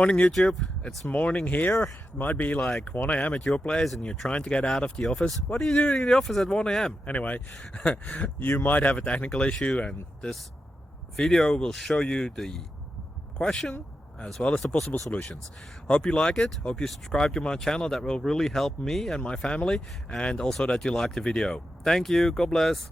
Morning YouTube, it's morning here. It might be like 1 a.m. at your place and you're trying to get out of the office. What are you doing in the office at 1 a.m.? Anyway, you might have a technical issue and this video will show you the question as well as the possible solutions. Hope you like it, hope you subscribe to my channel. That will really help me and my family, and also that you like the video. Thank you, God bless.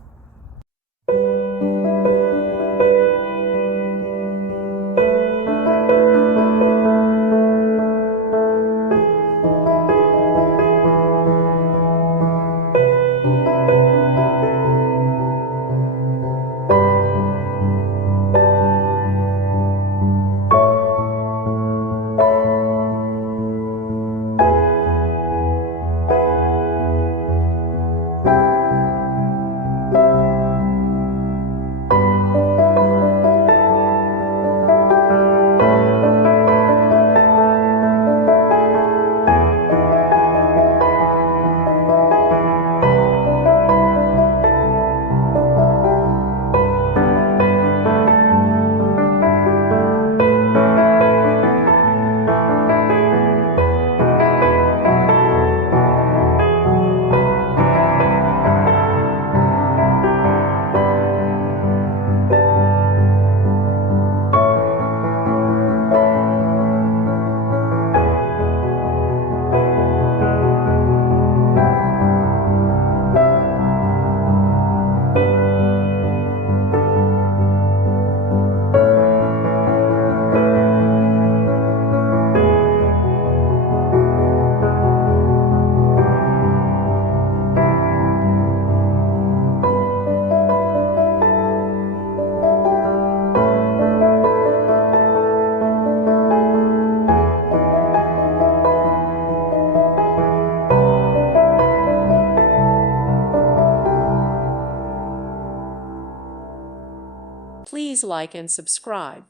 Please like and subscribe.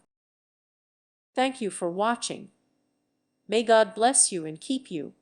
Thank you for watching. May God bless you and keep you.